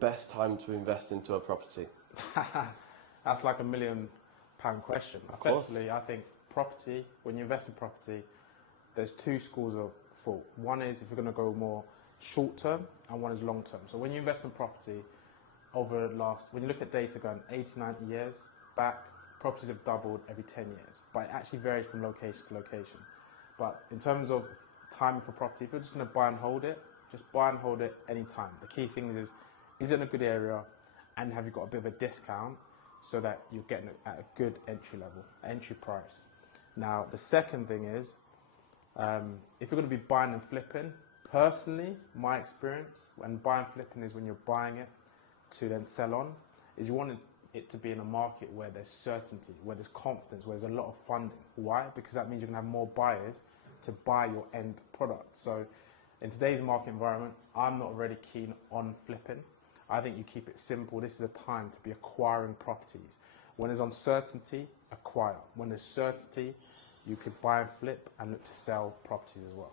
best time to invest into a property? That's like £1 million question. Of course. Effectively, I think property, when you invest in property, there's two schools of thought. One is if you're going to go more short term, and one is long term. So when you invest in property, when you look at data going 80, 90 years back, properties have doubled every 10 years. But it actually varies from location to location. But in terms of timing for property, if you're just going to buy and hold it, just buy and hold it any time. The key thing is it in a good area, and have you got a bit of a discount so that you're getting it at a good entry price. Now, the second thing is, if you're going to be buying and flipping, personally, my experience when buying and flipping is when you're buying it to then sell on, is you want it to be in a market where there's certainty, where there's confidence, where there's a lot of funding. Why? Because that means you're going to have more buyers to buy your end product. So in today's market environment, I'm not really keen on flipping. I think you keep it simple. This is a time to be acquiring properties. When there's uncertainty, acquire. When there's certainty, you could buy and flip and look to sell properties as well.